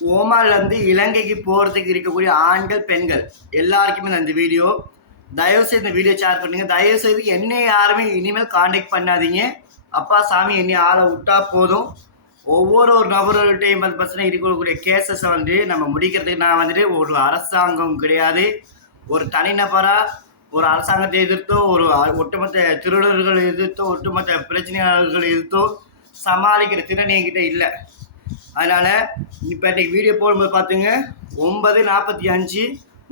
ஓமான்லேருந்து இலங்கைக்கு போகிறதுக்கு இருக்கக்கூடிய ஆண்கள் பெண்கள் எல்லாருக்குமே இந்த வீடியோ தயவுசெய்து இந்த வீடியோ ஷேர் பண்ணுங்கள். தயவுசெய்து என்னை யாருமே இனிமேல் காண்டாக்ட் பண்ணாதீங்க. அப்பா சாமி என்னை ஆளை விட்டா போதும். ஒவ்வொரு நபர்கள்ட்டையும் பார்த்தீங்கன்னா இருக்கக்கூடிய கேசஸை நம்ம முடிக்கிறதுக்கு நான் ஒரு அரசாங்கம் கிடையாது. ஒரு தனிநபராக ஒரு அரசாங்கத்தை எதிர்த்தோ ஒரு ஒட்டுமொத்த திருடர்கள் எதிர்த்தோ ஒட்டுமொத்த பிரச்சனையாளர்கள் எதிர்த்தோ சமாளிக்கிற திறன் என்கிட்ட இல்லை. அதனால் இப்போ இன்றைக்கி வீடியோ போடும்போது பார்த்துங்க 9:45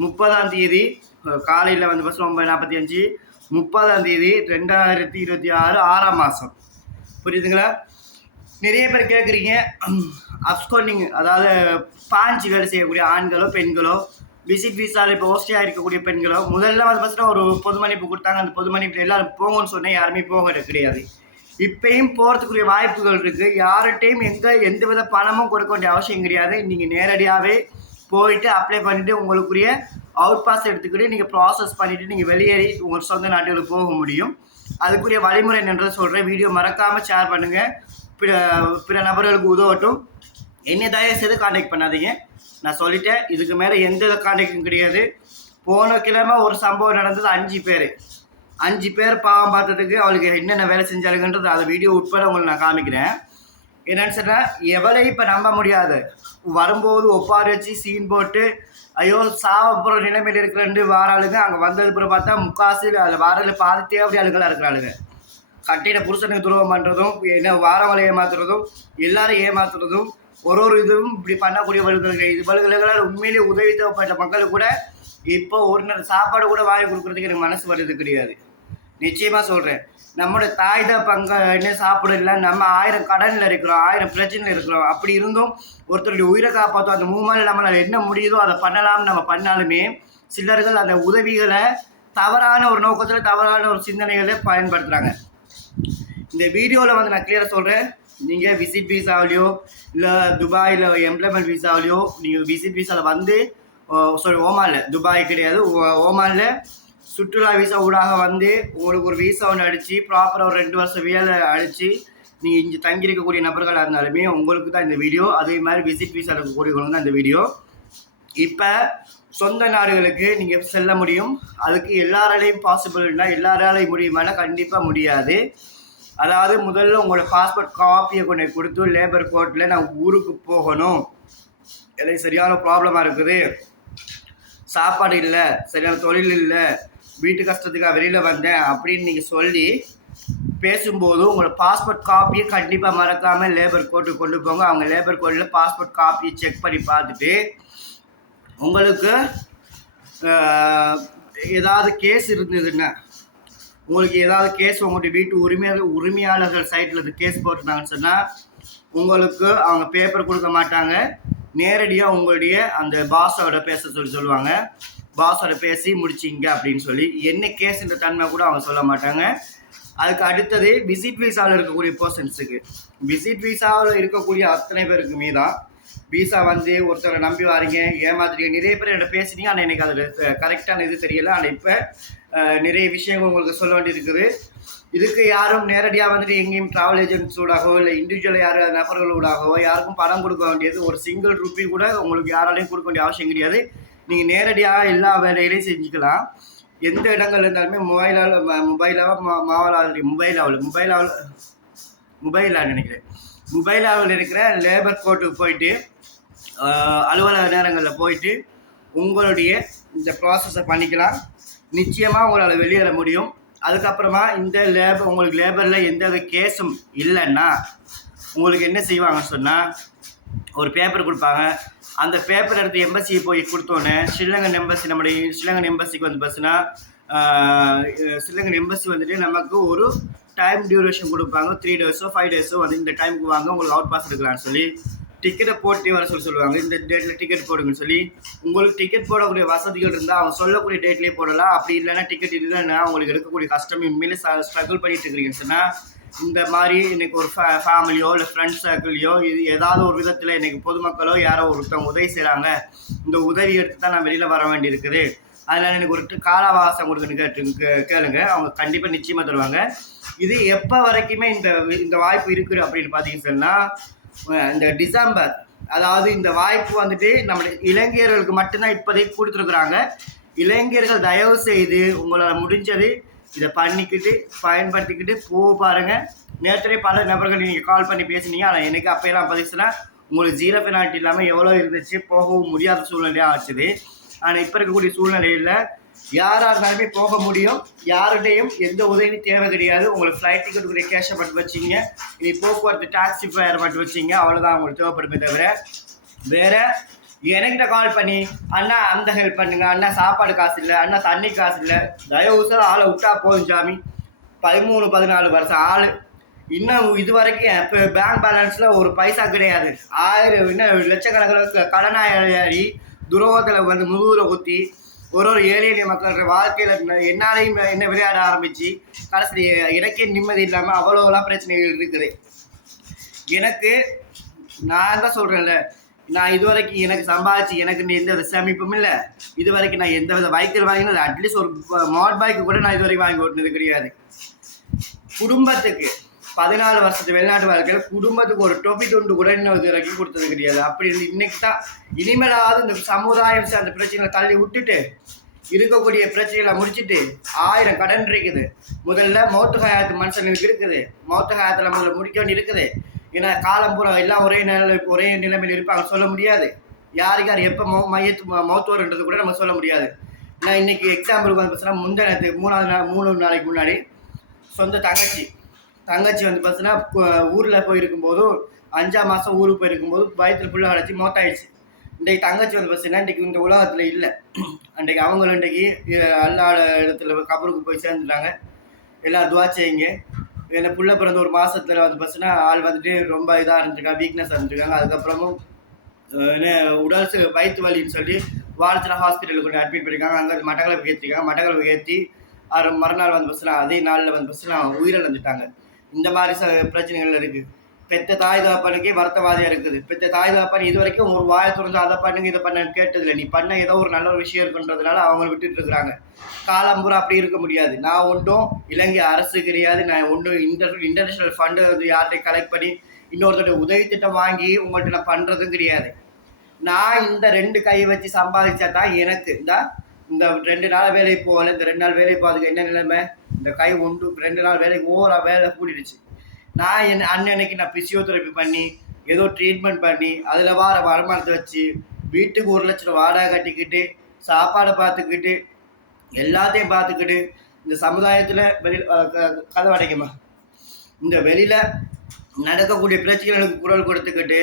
30 காலையில் பஸ் 9:45 30 2026 6ஆம் மாதம். புரியுதுங்களா? நிறைய பேர் கேட்குறீங்க அப்ஸ்கோண்டிங், அதாவது பாஞ்சு வேலை செய்யக்கூடிய ஆண்களோ பெண்களோ விசிட் விசாவில் இப்போ ஹோஸ்டியாக இருக்கக்கூடிய பெண்களோ முதல்ல பார்த்தீங்கன்னா ஒரு பொது மன்னிப்பு கொடுத்தாங்க. அந்த பொது மன்னிப்பு எல்லாரும் போங்கன்னு சொன்னால் யாருமே போகிறது கிடையாது. இப்பயும் போகிறதுக்குரிய வாய்ப்புகள் இருக்குது. யார்கிட்டையும் எந்த வித பணமும் கொடுக்க வேண்டிய அவசியம் கிடையாது. நீங்கள் நேரடியாகவே போயிட்டு அப்ளை பண்ணிவிட்டு உங்களுக்குரிய அவுட் பாஸ் எடுத்துக்கிட்டு நீங்கள் ப்ராசஸ் பண்ணிவிட்டு நீங்கள் வெளியேறி உங்கள் சொந்த நாட்டுகளுக்கு போக முடியும். அதுக்குரிய வழிமுறை என்னன்றதை சொல்கிறேன். வீடியோ மறக்காமல் ஷேர் பண்ணுங்கள். பிற நபர்களுக்கு உதவட்டும். என்னை தயவு செய்து காண்டாக்ட் பண்ணாதீங்க. நான் சொல்லிட்டேன், இதுக்கு மேலே எந்த காண்டாக்டும் கிடையாது. போன கிழமை ஒரு சம்பவம் நடந்தது. 5 பேர் பாவம் பார்த்ததுக்கு அவளுக்கு என்னென்ன வேலை செஞ்சாலுங்கன்றது அதை வீடியோ உட்பட உங்களுக்கு நான் காமிக்கிறேன். என்னன்னு சொன்னால் எவளையும் இப்போ நம்ப முடியாது. வரும்போது ஒப்பாரி வச்சு சீன் போட்டு ஐயோ சாவப்புற நிலைமையில் இருக்கிற வாராளுங்க அங்கே வந்தது பிறகு பார்த்தா முக்காசு அதில் வாரத்தில் பாதி தேவை ஆளுகளாக இருக்கிறாளுங்க. கட்டிட புருஷனுக்கு துரோகம் பண்ணுறதும் என்ன வாரவளை ஏமாத்துறதும் எல்லாரும் ஏமாத்துறதும் ஒரு இதுவும் இப்படி பண்ணக்கூடிய வலுக்கள். இது வலுக்களால் உண்மையிலேயே உதவி தேவைப்பட்ட மக்களுக்கு கூட இப்போ ஒரு நேரம் சாப்பாடு கூட வாங்கி கொடுக்குறதுக்கு எனக்கு மனசு வருது கிடையாது. நிச்சயமாக சொல்கிறேன். நம்மளோட தாய் தான் பங்கு என்ன சாப்பிடல. நம்ம 1000 கடனில் இருக்கிறோம், 1000 பிரச்சனையில் இருக்கிறோம். அப்படி இருந்தும் ஒருத்தருடைய உயிரை காப்பாற்றும் அந்த மூமெண்ட் நம்மளால் என்ன முடியுதோ அதை பண்ணலாம்னு நம்ம பண்ணாலுமே சிலர்கள் அந்த உதவிகளை தவறான ஒரு நோக்கத்தில் தவறான ஒரு சிந்தனைகளை பயன்படுத்துகிறாங்க. இந்த வீடியோவில் நான் கிளியராக சொல்கிறேன். நீங்கள் விசிட் விசாவிலையோ இல்லை துபாயில் எம்ப்ளாய்மெண்ட் விசாவிலையோ நீங்கள் விசிட் விசாவில் ஓமானில் துபாய் கிடையாது, ஓமானில் சுற்றுலா விசா ஊடாக உங்களுக்கு ஒரு விசா ஒன்று அடித்து ப்ராப்பராக ஒரு 2 வருஷம் வேலை அடித்து நீங்கள் இங்கே தங்கியிருக்கக்கூடிய நபர்களாக இருந்தாலுமே உங்களுக்கு தான் இந்த வீடியோ. அதே மாதிரி விசிட் விசா இருக்கக்கூடியவங்களுக்கு தான் இந்த வீடியோ. இப்போ சொந்த நாடுகளுக்கு நீங்கள் செல்ல முடியும். அதுக்கு எல்லாராலையும் பாசிபிள்னா எல்லாராலையும் முடியுமானா கண்டிப்பாக முடியாது. அதாவது முதல்ல உங்களோட பாஸ்போர்ட் காப்பியை கொண்டு கொடுத்து லேபர் கோர்ட்டில் நான் ஊருக்கு போகணும், எனக்கு சரியான ப்ராப்ளமாக இருக்குது, சாப்பாடு இல்லை, சரியான தொழில் இல்லை, வீட்டு கஷ்டத்துக்காக வெளியில் வந்தேன் அப்படின்னு நீங்கள் சொல்லி பேசும்போது உங்களோட பாஸ்போர்ட் காப்பியை கண்டிப்பாக மறக்காமல் லேபர் கோர்ட்டுக்கு கொண்டு போங்க. அவங்க லேபர் கோர்ட்டில் பாஸ்போர்ட் காப்பியை செக் பண்ணி பார்த்துட்டு உங்களுக்கு ஏதாவது கேஸ் இருந்ததுன்னா உங்களுக்கு ஏதாவது கேஸ் உங்களுடைய வீட்டு உரிமையாளர்கள் சைட்டில் இது கேஸ் போட்டுருந்தாங்கன்னு சொன்னால் உங்களுக்கு அவங்க பேப்பர் கொடுக்க மாட்டாங்க. நேரடியாக உங்களுடைய அந்த பாஸோட பேச சொல்லுவாங்க. பாஸோட பேசி முடிச்சிங்க அப்படின்னு சொல்லி என்ன கேஸுன்ற தன்மை கூட அவங்க சொல்ல மாட்டாங்க. அதுக்கு அடுத்தது விசிட் விசாவில் இருக்கக்கூடிய பர்சன்ஸுக்கு, விசிட் விசாவில் இருக்கக்கூடிய அத்தனை பேருக்குமே தான் விசா ஒருத்தரை நம்பி வாரீங்க, ஏமாத்துறீங்க. நிறைய பேர் என்ன பேசுனீங்க. ஆனால் எனக்கு அதில் கரெக்டான இது தெரியல. ஆனால் இப்போ நிறைய விஷயங்கள் உங்களுக்கு சொல்ல வேண்டியது இருக்குது. இதுக்கு யாரும் நேரடியாக எங்கேயும் ட்ராவல் ஏஜென்ட்ஸ் ஊடாகவோ இல்லை இண்டிவிஜுவல் யார் நபர்கள் ஊடாகவோ யாருக்கும் பணம் கொடுக்க வேண்டியது ஒரு சிங்கிள் ரூபி கூட உங்களுக்கு யாராலையும் கொடுக்க வேண்டிய அவசியம் கிடையாது. நீங்கள் நேரடியாக எல்லா வேலைகளையும் செஞ்சுக்கலாம். எந்த இடங்கள் இருந்தாலுமே மொபைலாவில் இருக்கிற லேபர் கோர்ட்டுக்கு போயிட்டு அலுவலக நேரங்களில் போயிட்டு உங்களுடைய இந்த ப்ராசஸை பண்ணிக்கலாம். நிச்சயமாக உங்களால் வெளியேற முடியும். அதுக்கப்புறமா இந்த உங்களுக்கு லேபரில் எந்த வித கேஸும் இல்லைன்னா உங்களுக்கு என்ன செய்வாங்கன்னு சொன்னால் ஒரு பேப்பர் கொடுப்பாங்க. அந்த பேப்பர் எடுத்து எம்பசியை போய் கொடுத்தோன்னே ஸ்ரீலங்கன் எம்பசி, நம்முடைய ஸ்ரீலங்கன் எம்பசிக்கு பார்த்தீங்கன்னா ஸ்ரீலங்கன் எம்பசி நமக்கு ஒரு டைம் டியூரேஷன் கொடுப்பாங்க. 3 days 5 days இந்த டைமுக்கு வாங்க, உங்களுக்கு அவுட் பாஸ் எடுக்கலான்னு சொல்லி டிக்கெட்டை போட்டு வர சொல்லுவாங்க. இந்த டேட்டில் டிக்கெட் போடுங்கன்னு சொல்லி உங்களுக்கு டிக்கெட் போடக்கூடிய வசதிகள் இருந்தால் அவங்க சொல்லக்கூடிய டேட்லேயே போடலாம். அப்படி இல்லைன்னா டிக்கெட் இல்லைன்னா உங்களுக்கு எடுக்கக்கூடிய கஷ்டம் உண்மையிலே ஸ்ட்ரகிள் பண்ணிட்டு இருக்கிறீங்கன்னு சொன்னால் இந்த மாதிரி இன்றைக்கி ஒரு ஃபேமிலியோ இல்லை ஃப்ரெண்ட்ஸ் சர்க்கிளையோ இது ஏதாவது ஒரு விதத்தில் இன்றைக்கி பொதுமக்களோ யாரோ ஒருத்தவங்க உதவி செய்கிறாங்க, இந்த உதவி எடுத்து தான் நான் வெளியில் வர வேண்டி இருக்குது, அதனால் எனக்கு ஒரு கால கொடுக்குன்னு கேளுங்க. அவங்க கண்டிப்பாக நிச்சயமாக தருவாங்க. இது எப்போ வரைக்குமே இந்த வாய்ப்பு இருக்குது அப்படின்னு பார்த்தீங்கன்னு சொன்னால் இந்த அதாவது இந்த வாய்ப்பு வந்துட்டு நம்ம இளைஞர்களுக்கு மட்டும்தான் இப்போதைக்கு கொடுத்துருக்குறாங்க. இளைஞர்கள் தயவு செய்து உங்களால் முடிஞ்சது இதை பண்ணிக்கிட்டு பயன்படுத்திக்கிட்டு பாருங்க. நேற்றே பல நபர்கள் நீங்கள் கால் பண்ணி பேசுனீங்க. ஆனால் எனக்கு அப்போயெல்லாம் பதிச்சுன்னா உங்களுக்கு ஜீரோ பெனால்ட்டி இல்லாமல் எவ்வளோ இருந்துச்சு, போகவும் முடியாத சூழ்நிலையாக ஆச்சுது. ஆனால் இப்போ இருக்கக்கூடிய சூழ்நிலையில் யாராக இருந்தாலுமே போக முடியும். யாருடையும் எந்த உதவியும் தேவை கிடையாது. உங்களுக்கு ஃப்ளைட் டிக்கெட்டுக்குரிய கேஷை மட்டும் வச்சிங்க, இனி போக்குவரத்து டாக்ஸி ஃபேர் மட்டும் வச்சிங்க, அவ்வளோதான் உங்களுக்கு தேவைப்படுமே தவிர வேற என்கிட்ட கால் பண்ணி அண்ணா அந்த ஹெல்ப் பண்ணுங்க, அண்ணா சாப்பாடு காசு இல்லை, அண்ணா தண்ணி காசு இல்லை, தயவு செய்து ஆளை விட்டா போதும் சாமி. 13-14 வருஷம் ஆள் இன்னும் இது வரைக்கும் இப்போ பேங்க் பேலன்ஸில் ஒரு பைசா கிடையாது. 1000 இன்னும் லட்சக்கணக்கில் கடனாளி துரோகத்தில் வந்து முதுகில் குத்தி ஒரு ஏழை எளிய மக்களோட வாழ்க்கையில் என்னாலையும் என்ன விளையாட ஆரம்பித்து கடைசி எனக்கே நிம்மதி இல்லாமல் அவ்வளோலாம் பிரச்சனைகள் இருக்குது. எனக்கு நான் தான் சொல்கிறேன்ல, நான் இது வரைக்கும் எனக்கு சம்பாதிச்சு எனக்கு எந்த வித சேமிப்பும் இல்லை. இது வரைக்கும் நான் எந்த வித பைக்கில் வாங்கினது, அட்லீஸ்ட் ஒரு மோட் பைக்கு கூட நான் இது வரைக்கும் வாங்கி ஓட்டினது கிடையாது. குடும்பத்துக்கு 14 வருஷத்து வெளிநாட்டு வாழ்க்கையில் குடும்பத்துக்கு ஒரு டொப்பி துண்டு கூட இன்னும் இது வரைக்கும் கொடுத்தது கிடையாது. அப்படி இன்னைக்கு தான் இனிமேலாவது இந்த சமுதாயம் அந்த பிரச்சனைகளை தள்ளி விட்டுட்டு இருக்கக்கூடிய பிரச்சனைகளை முடிச்சுட்டு 1000 கடன் இருக்குது. முதல்ல மௌத்து காயத்து மனுஷனுக்கு இருக்குது. மௌத்து காயத்தில் முதல்ல முடிக்க வேண்டி இருக்குது. ஏன்னா காலம் பூரா எல்லாம் ஒரே நிலைமையில் இருப்பாங்க, சொல்ல முடியாது. யாருக்கு யார் எப்போ மௌத்து வருன்றது கூட நம்ம சொல்ல முடியாது. நான் இன்னைக்கு எக்ஸாம்பிளுக்கு வந்து பார்த்தீங்கன்னா முந்தினத்து 3 நாளைக்கு முன்னாடி சொந்த தங்கச்சி வந்து பார்த்தீங்கன்னா ஊரில் போயிருக்கும்போதும் 5ஆம் மாதம் ஊருக்கு போயிருக்கும்போது வயிற்றுல புள்ள அடைச்சி மௌத்தாயிடுச்சு. இன்றைக்கு தங்கச்சி வந்து பார்த்தீங்கன்னா இன்றைக்கி இந்த உலகத்தில் இல்லை. அன்றைக்கு அவங்களும் இன்றைக்கி அல்லாட இடத்துல கபருக்கு போய் சேர்ந்துட்டாங்க. எல்லாம் துவா செய்யுங்க. என்ன புள்ள பிறந்த ஒரு மாதத்தில் வந்து பார்த்தீங்கன்னா ஆள் வந்துட்டு ரொம்ப இதாக இருந்துருக்காங்க, வீக்னஸ் இருந்துருக்காங்க. அதுக்கப்புறமும் என்ன உடல் வயிற்று வலின்னு சொல்லி வாழச்சில ஹாஸ்பிட்டலுக்கு கொண்டு அட்மிட் பண்ணியிருக்காங்க. அங்கே மட்டக்களப்பு ஏற்றிருக்காங்க. மட்டக்களப்பு ஏற்றி மறுநாள் வந்து பார்த்தீங்கன்னா அதே நாளில் வந்து பார்த்தீங்கன்னா உயிரிழந்துட்டாங்க. இந்த மாதிரி பிரச்சனைகள் இருக்குது. பெத்த தாய் தகப்பனுக்கே வருத்தவாதியாக இருக்குது. பெத்த தாய் தகப்பன் இது வரைக்கும் ஒரு வாயை திறந்து அதை பண்ணுங்க இதை பண்ண கேட்டதில்லை. நீ பண்ண ஏதோ ஒரு நல்ல ஒரு விஷயம் இருக்குன்றதுனால அவங்க விட்டுட்டு இருக்கிறாங்க. காலம்பூரா அப்படி இருக்க முடியாது. நான் ஒன்றும் இலங்கை அரசு கிடையாது. நான் ஒன்றும் இன்டர்நேஷனல் ஃபண்டு வந்து யார்கிட்ட கலெக்ட் பண்ணி இன்னொருத்தோட உதவி திட்டம் வாங்கி உங்கள்கிட்ட நான் பண்ணுறதும் கிடையாது. நான் இந்த 2 கை வச்சு சம்பாதிச்சா தான் எனக்கு இந்த 2 நாள் வேலைக்கு போகல. இந்த 2 நாள் வேலைக்கு போகிறதுக்கு என்ன நிலைமை? இந்த கை 2 நாள் வேலைக்கு வேலை கூடிடுச்சு. நான் அன்னைக்கு நான் பிசியோதெரப்பி பண்ணி ஏதோ ட்ரீட்மெண்ட் பண்ணி அதில் வருமானத்தை வச்சு வீட்டுக்கு 1 லட்சம் வாடகை கட்டிக்கிட்டு சாப்பாடை பார்த்துக்கிட்டு எல்லாத்தையும் பார்த்துக்கிட்டு இந்த சமுதாயத்தில் கதை அடைக்குமா இந்த வெளியில் நடக்கக்கூடிய பிரச்சனைகளுக்கு குரல் கொடுத்துக்கிட்டு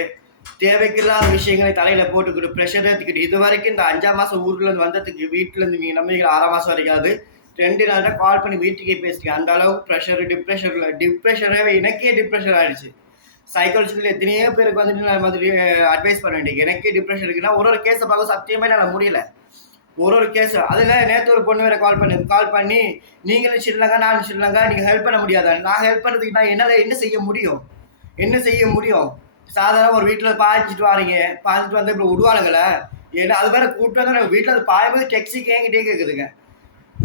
தேவைக்கில்லாத விஷயங்களை தலையில் போட்டுக்கிட்டு ப்ரெஷர் ஏற்றிக்கிட்டு இது வரைக்கும் இந்த 5ஆம் மாதம் ஊர்லேருந்து வந்ததுக்கு வீட்டிலேருந்து நீங்கள் நம்பிக்கை 6ஆம் மாதம் வரைக்காது 2 நாள் தான் கால் பண்ணி வீட்டுக்கே பேசிட்டேன். அந்த அளவுக்கு ப்ரெஷரு டிப்ரெஷராகவே எனக்கே டிப்ரெஷன் ஆகிடுச்சு. சைக்காலஜிக்கல் எத்தனையோ பேருக்கு வந்துட்டு நான் வந்துட்டு அட்வைஸ் பண்ண வேண்டிய எனக்கே டிப்ரெஷன் இருக்குன்னா ஒரு கேஸை பார்க்க சத்தியமே நான் முடியல. ஒரு கேஸ் அதில் நேற்று ஒரு பொண்ணு வேறு கால் பண்ணி நீங்களும் சில்லங்க நானும் சில்லங்க நீங்கள் ஹெல்ப் பண்ண முடியாதா? நான் ஹெல்ப் பண்ணுறதுக்கு நான் என்னால் என்ன செய்ய முடியும்? சாதாரண ஒரு வீட்டில் பாய்ச்சிட்டு வந்து இப்போ விடுவானுங்களே. ஏன்னா அது வேறு கூப்பிட்டு வந்து வீட்டில் அது பாயும்போது டெக்ஸிக்கு என்கிட்டே கேட்குதுங்க.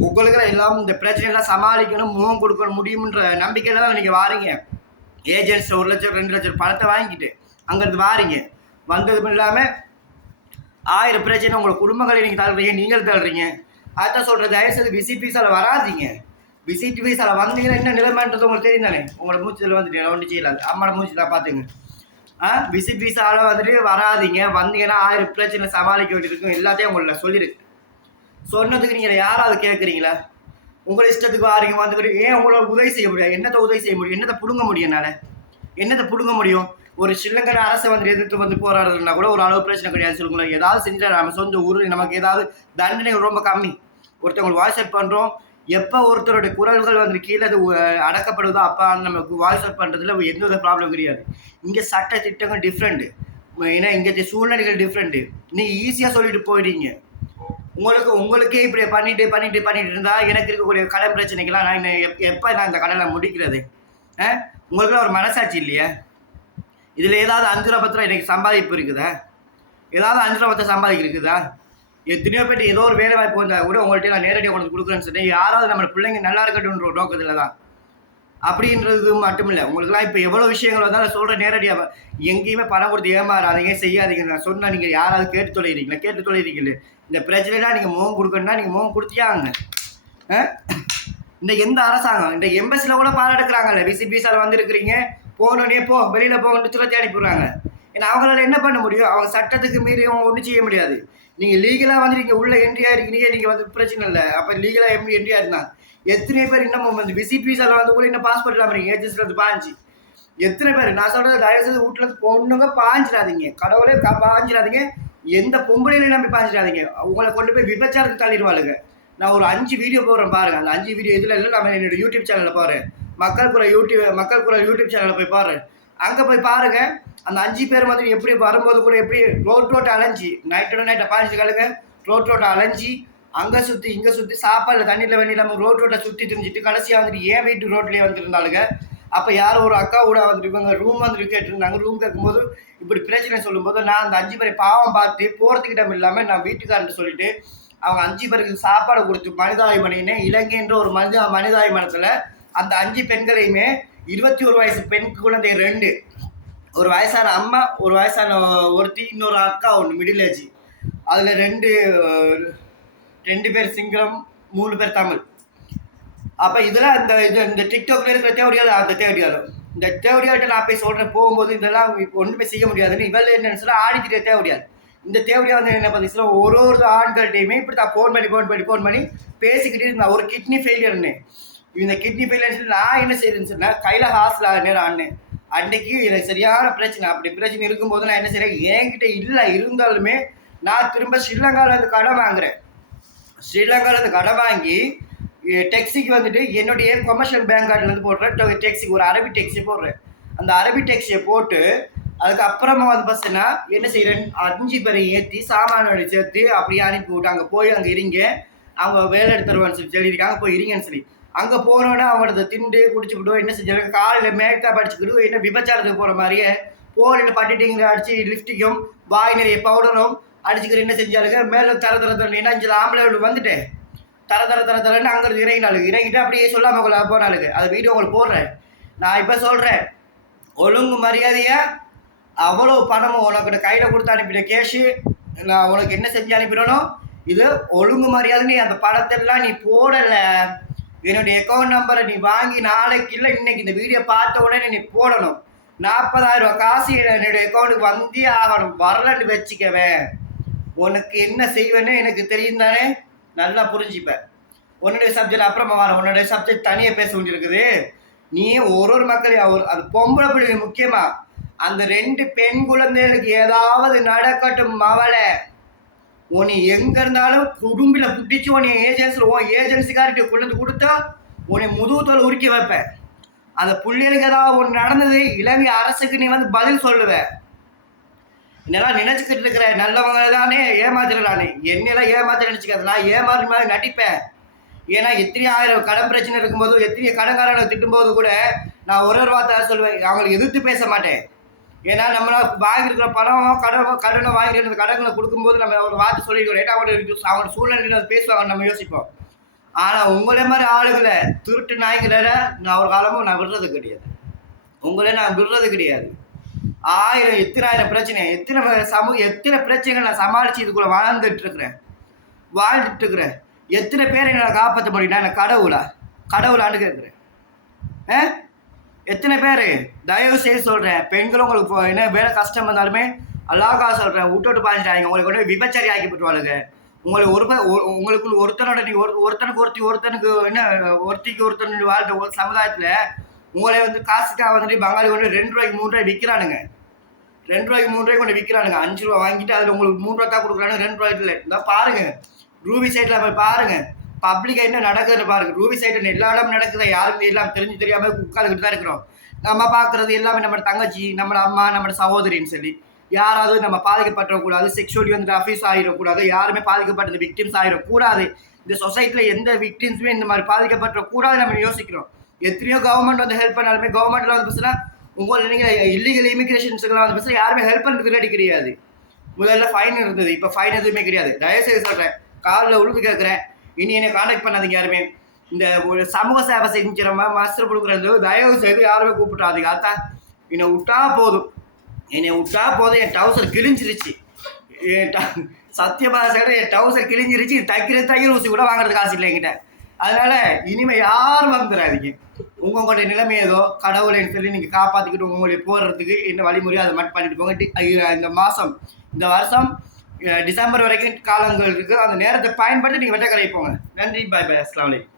உங்களுக்கு எல்லாம் இந்த பிரச்சனையெல்லாம் சமாளிக்கணும், முகம் கொடுக்க முடியும்ன்ற நம்பிக்கையில தான் நீங்கள் வாரீங்க. ஏஜென்ட்ஸ் 1 லட்சம் 2 லட்சம் பணத்தை வாங்கிட்டு அங்கேருந்து வாரீங்க. வந்ததும் இல்லாமல் 1000 பிரச்சனை உங்களை குடும்பங்களை நீங்கள் தள்ளுறீங்க, நீங்கள் தள்ளுறீங்க. அதான் சொல்கிறது, தயவுசெய்து விசிட் வீசாவில் வராதிங்க. விசிட் வீசாவில் வந்தீங்கன்னா என்ன நிலைமைன்றது உங்களுக்கு தெரியும் தானே. உங்களோட மூச்சில் வந்துட்டு ஒன்றும் செய்யலாது. அம்மாவோட மூச்சில் பார்த்துங்க. விசிட் வீசாவில் வந்துட்டு வராதிங்க. வந்தீங்கன்னா 1000 பிரச்சனை சமாளிக்க வேண்டியிருக்கும். எல்லாத்தையும் உங்களை சொல்லியிருக்கு. சொன்னதுக்கு நீங்கள் யாராவது கேட்குறீங்களா? உங்கள் இஷ்டத்துக்கு வாரீங்க வந்துக்கிட்டு ஏன் உங்களோட உதவி செய்ய முடியாது? என்னத்தை உதவி செய்ய முடியும்? என்னத்தை பிடுங்க முடியும்? என்னத்தை பிடுங்க முடியும்? ஒரு ஸ்ரீலங்கன் அரசை வந்து எதிர்த்து வந்து போராடுறதுனா கூட ஒரு அளவு பிரச்சனை கிடையாது. சொல்லுங்களேன், ஏதாவது செஞ்சால் நம்ம சொந்த ஊரில் நமக்கு ஏதாவது தண்டனை ரொம்ப கம்மி. ஒருத்தவங்களுக்கு வாய்ஸ் அவுட் பண்ணுறோம். எப்போ ஒருத்தருடைய குரல்கள் வந்து கீழே அது அடக்கப்படுதோ அப்போ நமக்கு வாய்ஸ் அவுட் பண்ணுறதுல எந்த வித ப்ராப்ளம் கிடையாது. இங்கே சட்ட திட்டங்கள் டிஃப்ரெண்ட்டு. ஏன்னா இங்கே சூழ்நிலைகள் டிஃப்ரெண்ட்டு. நீங்கள் ஈஸியாக சொல்லிட்டு போயிடுறீங்க. உங்களுக்கே இப்படி பண்ணிட்டு இருந்தால் எனக்கு இருக்கக்கூடிய கடன் பிரச்சனைக்கெல்லாம் நான் எப்போ நான் இந்த கடனை முடிக்கிறது? உங்களுக்குலாம் ஒரு மனசாட்சி இல்லையா? இதில் ஏதாவது 5 ரூபா 10 ரூபா எனக்கு சம்பாதிப்பு இருக்குதா? ஏதாவது 5 ரூபா 10 சம்பாதிக்க இருக்குதா? எத்தனையோ பேர் ஏதோ ஒரு வேலை வாய்ப்பு வந்தால் கூட உங்கள்கிட்ட நான் நேரடியாக கொண்டு கொடுக்குறேன்னு சொன்னேன். யாராவது நம்ம பிள்ளைங்க நல்லா இருக்கட்டும்ன்ற ஒரு நோக்கத்தில் தான். அப்படின்றது மட்டும் இல்லை. உங்களுக்குலாம் இப்போ எவ்வளோ விஷயங்கள் வந்தாலும் சொல்கிற நேரடியாக எங்கேயுமே பணம் கொடுத்து ஏமாறாதீங்க, செய்யாதீங்க. நான் சொன்னால் நீங்கள் யாராவது கேட்டு தொலைகிறீங்களா? கேட்டு தொலைகிறீங்களே. இந்த பிரச்சனைனா நீங்கள் முகம் கொடுக்கணும்னா நீங்கள் முகம் கொடுத்தியாங்க. இந்த எந்த அரசாங்கம் இந்த எம்பசியில் கூட பாடம் எடுக்கிறாங்கல்ல, விசிபிசால் வந்துருக்கிறீங்க, போகணுன்னே போ வெளியில் போகணுன்னு துரத்தி அனுப்பிடுறாங்க. ஏன்னா அவங்களால என்ன பண்ண முடியும்? அவங்க சட்டத்துக்கு மீறி அவங்க ஒன்றும் செய்ய முடியாது. நீங்கள் லீகலாக வந்து நீங்கள் உள்ள என்ட்ரியாக இருக்கிறீங்க, நீங்கள் வந்து பிரச்சனை இல்லை. அப்போ லீகலாக எப்படி என்ட்ரியாக இருந்தாங்க? எத்தனை பேர் இன்னமும் வந்து விசிபிசால் வந்து கூட இன்னும் பாஸ்போர்ட் இல்லாமல் இருக்கீங்க, ஏஜென்சியில் வந்து பாஞ்சு. எத்தனை பேர் நான் சொல்கிறது, தயவுசெய்து வீட்டில் இருந்து பொண்ணுங்க பாஞ்சிடாதீங்க, கடவுளே பாஞ்சிடாதீங்க, எந்த பொம்பளையிலையும் நம்பி பாஞ்சிடாதீங்க. உங்களை கொண்டு போய் விபச்சாரத்துக்கு தள்ளிடுவாளுங்க. நான் ஒரு 5 வீடியோ போடுறேன் பாருங்க. அந்த 5 வீடியோ இதில் இல்லை, நம்ம என்னோட யூடியூப் சேனலில் பாருங்க. மக்கள் குரல் யூடியூப் சேனலில் போய் பாரு. அங்கே போய் பாருங்க. அந்த 5 பேர் மாதிரி எப்படி வரும்போது கூட எப்படி ரோட் அலைஞ்சி நைட்டை பாஞ்சு கழுங்க ரோட் அலைஞ்சி அங்கே சுற்றி இங்கே சுற்றி சாப்பாடில் தண்ணியில் வெண்ணி நம்ம ரோட்டை சுற்றி தெரிஞ்சுட்டு கடைசியாக வந்துட்டு ஏன் வீட்டு ரோட்லேயே வந்துருந்தாளுங்க. அப்போ யாரும் ஒரு அக்கா கூட வந்துட்டு இவங்க ரூம் வந்துட்டு கேட்டுருந்தாங்க. ரூம் கேட்கும்போது இப்படி பிரச்சனை சொல்லும்போது நான் அந்த 5 பேரை பாவம் பார்த்து போகிறதுக்கு இடம் இல்லாமல் நான் வீட்டுக்காரன்ட்டு சொல்லிட்டு அவங்க 5 பேருக்கு சாப்பாடு கொடுத்து மனிதாபிமானினேன். இலங்கைன்ற ஒரு மனிதாபிமானத்தில் அந்த 5 பெண்களையுமே 21 வயசு பெண் குழந்தை 2, ஒரு வயசான அம்மா, ஒரு வயசான ஒருத்தி, இன்னொரு அக்கா ஒன்று மிடில் ஏஜ். அதில் 2 பேர் சிங்களம், 3 பேர் தமிழ். அப்போ இதெல்லாம் இந்த டிக்டாக்ல இருக்கிற தேவடியால் அந்த தேவடியாலும் இந்த தேவடியால்கிட்ட நான் போய் சொல்கிறேன் போகும்போது இதெல்லாம் ஒன்றுமே செய்ய முடியாதுன்னு இவள் என்னன்னு சொல்ல ஆடிக்கிட்டே தேவடியால். இந்த தேவடியா வந்து என்ன பார்த்தீங்கன்னா ஒரு ஆண்கள்கிட்டையுமே இப்படி தான் ஃபோன் பண்ணி பேசிக்கிட்டே இருந்தா. ஒரு கிட்னி ஃபெயிலியர்னு, இந்த கிட்னி ஃபெயிலியர் சொல்லி நான் என்ன செய்யறேன்னு சொன்னால் கையில் ஹாஸ்டல் நேரம் அன்னைக்கு எனக்கு சரியான பிரச்சனை. அப்படி பிரச்சனை இருக்கும்போது நான் என்ன செய்கிறேன், என்கிட்ட இல்லை இருந்தாலுமே நான் திரும்ப ஸ்ரீலங்காவிலேருந்து கடன் வாங்குறேன். ஸ்ரீலங்காவிலேருந்து கடன் வாங்கி டெக்ஸிக்கு வந்துட்டு என்னுடைய கொமர்ஷியல் பேங்க் கார்டுலேருந்து போடுறேன். டெக்ஸிக்கு ஒரு அரபி டெக்ஸி போடுறேன். அந்த அரபி டெக்ஸியை போட்டு அதுக்கப்புறமா வந்து பஸ்ஸுன்னா என்ன செய்கிறேன், 5 பேரை ஏற்றி சாமானோட சேர்த்து அப்படியே அனுப்பி விட்டு அங்கே போய் அங்கே இருங்க, அவங்க வேலை எடுத்துருவான்னு சொல்லி சொல்லியிருக்காங்க, போய் இருங்கன்னு சொல்லி. அங்கே போனோன்னா அவங்களோட திண்டு குடிச்சுக்கிட்டோ என்ன செஞ்சாங்க, காலையில் மேக்கப் அடிச்சுக்கிட்டு என்ன விபச்சாரத்துக்கு போகிற மாதிரியே போனில் பட்டிட்டிங்க அடிச்சு லிப்ஸ்டிக்கும் வாய் நிறைய பவுடரும் அடிச்சுக்கிட்டு என்ன செஞ்சாலுங்க, மேலே தர ஏன்னா 5 ஆம்பளை வந்துட்டேன் தரன்னு அங்கிருந்து இறங்கிட்டு அப்படியே சொல்லாமல் போனாலுங்க. அது வீடியோ உங்களுக்கு போடுறேன். நான் இப்போ சொல்கிறேன், ஒழுங்கு மரியாதையாக அவ்வளோ பணமும் உனக்கிட்ட கையில் கொடுத்து அனுப்பிட்ட கேஷு நான் உனக்கு என்ன செஞ்சு அனுப்பிடணும், இது ஒழுங்கு மரியாதை. நீ அந்த பணத்தெல்லாம் நீ போடலை, என்னுடைய அக்கௌண்ட் நம்பரை நீ வாங்கி நாளைக்கு இல்லை இன்னைக்கு இந்த வீடியோ பார்த்த உடனே நீ போடணும். 40,000 காசு என்னுடைய அக்கௌண்ட்டுக்கு வந்தே ஆகணும். வரலன்னு வச்சுக்கவேன், உனக்கு என்ன செய்வேன்னு எனக்கு தெரியும் தானே, நல்லா புரிஞ்சுப்பேன். உன்னுடைய சப்ஜெக்ட் அப்புறமா வர, உன்னுடைய சப்ஜெக்ட் தனியாக பேச வேண்டியிருக்குது. நீ ஒரு மக்களையும் அது பொம்பளை பிள்ளைங்க முக்கியமாக அந்த 2 பெண் குழந்தைகளுக்கு ஏதாவது நடக்கட்டும் மவளை, உன்னை எங்கே இருந்தாலும் குடும்பில் புட்டிச்சு உன்னை ஏஜென்சிக்கார்கிட்ட கொண்டு வந்து கொடுத்தா உன்னை முதுகுத்தோல் உருக்கி வைப்பேன். அந்த பிள்ளைகளுக்கு ஏதாவது ஒன்று நடந்தது இலங்கை அரசுக்கு நீ வந்து பதில் சொல்லுவேன். என்னெல்லாம் நினச்சிக்கிட்டு இருக்கிற நல்லவங்க தானே ஏமாத்துறானே, என்னெல்லாம் ஏமாத்த நினச்சிக்காது. நான் ஏமாறு மாதிரி நடிப்பேன். ஏன்னா எத்தனை ஆயிரம் கடன் பிரச்சனை இருக்கும்போது எத்தனை கடன்காரனை திட்டும்போது கூட நான் ஒரு வார்த்தை சொல்லுவேன், அவங்களுக்கு எதிர்த்து பேச மாட்டேன். ஏன்னா நம்மளா வாங்கியிருக்கிற பணம் கடனை வாங்கியிருக்கிற கடன்களை கொடுக்கும்போது நம்ம ஒரு வார்த்தை சொல்லிடுவோம். ஏன்னா அவங்க சூழ்நிலையில் அது பேசுவாங்க, நம்ம யோசிப்போம். ஆனால் உங்களே மாதிரி ஆளுகளை திருட்டு நாய்களை நான் ஒரு காலமும் நான் விடுறது கிடையாது. உங்களே நான் விடுறது கிடையாது. எத்தனை ஆயிரம் பிரச்சனை, எத்தனை பிரச்சனைகள் நான் சமாளித்து இதுக்குள்ளே வாழ்ந்துட்டு இருக்கிறேன். எத்தனை பேரை என்னால் காப்பாற்ற முடியும்? நான் கடவுளான்னு கேட்குறேன். எத்தனை பேர்? தயவு செய்து சொல்கிறேன், பெண்களும் உங்களுக்கு என்ன வேலை கஷ்டம் இருந்தாலுமே அழகா சொல்கிறேன், விட்டு பாஞ்சிட்டாங்க. உங்களுக்கு கொண்டு விபச்சாரி ஆக்கி போட்டுவாளுங்க. உங்களுக்கு ஒருத்தனோட நீ ஒருத்தனுக்கு என்ன ஒருத்தன் வாழ்ந்த சமுதாயத்தில் உங்களை வந்து காசுக்காக வந்துட்டு பங்காளி கொண்டு 2 ரூபாய்க்கு 3 ரூபாய் விற்கிறானுங்க. 2 ரூபாய்க்கு 3 ரூபாய் கொண்டு விற்கிறானுங்க. 5 ரூபா வாங்கிட்டு அதில் உங்களுக்கு 3 ரூபா தான் கொடுக்குறாங்க. 2 ரூபாய்க்கு இந்த பாருங்கள், ரூபி சைட்டில் போய் பாருங்கள், பப்ளிக்காக என்ன நடக்குதுன்னு பாருங்கள். ரூபி சைட்டில் எல்லா இடமும் நடக்குது, யாருக்கும் எல்லாம் தெரிஞ்சு தெரியாமல் உட்காந்துக்கிட்டு தான் இருக்கிறோம். நம்ம பார்க்குறது எல்லாமே நம்ம தங்கச்சி, நம்ம அம்மா, நம்ம சகோதரின்னு சொல்லி யாராவது நம்ம பாதிக்கப்பட்டக்கூடாது, செக்ஷுவலி வந்துட்டு அஃபீஸ் ஆகிடக்கூடாது, யாருமே பாதிக்கப்பட்டது விக்டிம்ஸ் ஆகிடக்கூடாது. இந்த சொசைட்டியில் எந்த விக்டிம்ஸுமே இந்த மாதிரி பாதிக்கப்பட்டக்கூடாது நம்ம யோசிக்கிறோம். எத்தனையோ கவர்மெண்ட் வந்து ஹெல்ப் பண்ணாலுமே கவர்மெண்ட்டில் வந்து பேசுனா உங்களை நீங்கள் இல்லீகல் இமிக்ரேஷன்ஸுக்கெல்லாம் வந்து பேசுனா யாருமே ஹெல்ப் பண்ணுறது ரெடி கிடையாது. முதல்ல ஃபைன் இருந்தது, இப்போ ஃபைன் எதுவுமே கிடையாது. தயவுசெய்து சொல்கிறேன், காலில் உழுது கேட்குறேன், இனி என்னை கான்டாக்ட் பண்ணாதீங்க யாருமே. இந்த ஒரு சமூக சேவை செஞ்சிடமா மாஸ்டர் கொடுக்குறது தயவு செய்து யாருமே கூப்பிட்டாதீங்க. அதான் என்னை விட்டா போதும், என் டவுசர் கிழிஞ்சிருச்சு. சத்தியமாக சொல்கிறேன், என் டவுசர் கிழிஞ்சிருச்சு. தைக்கிற ஊசி கூட வாங்குறதுக்கு காசு இல்லை என்கிட்ட. அதனால இனிமேல் யாரும் வந்துடாதீங்க. உங்களுடைய நிலைமை ஏதோ கடவுளைன்னு சொல்லி நீங்கள் காப்பாற்றிக்கிட்டு உங்களுடைய போடுறதுக்கு என்ன வழிமுறையோ அதை மட்டும் பண்ணிட்டு போங்க. இந்த வருஷம் டிசம்பர் வரைக்கும் காலங்கள் இருக்குது. அந்த நேரத்தை பயன்படுத்தி நீங்கள் வெட்டக்கரை போங்க. நன்றி, பாய் பாய், அஸ்ஸலாமு அலைக்கும்.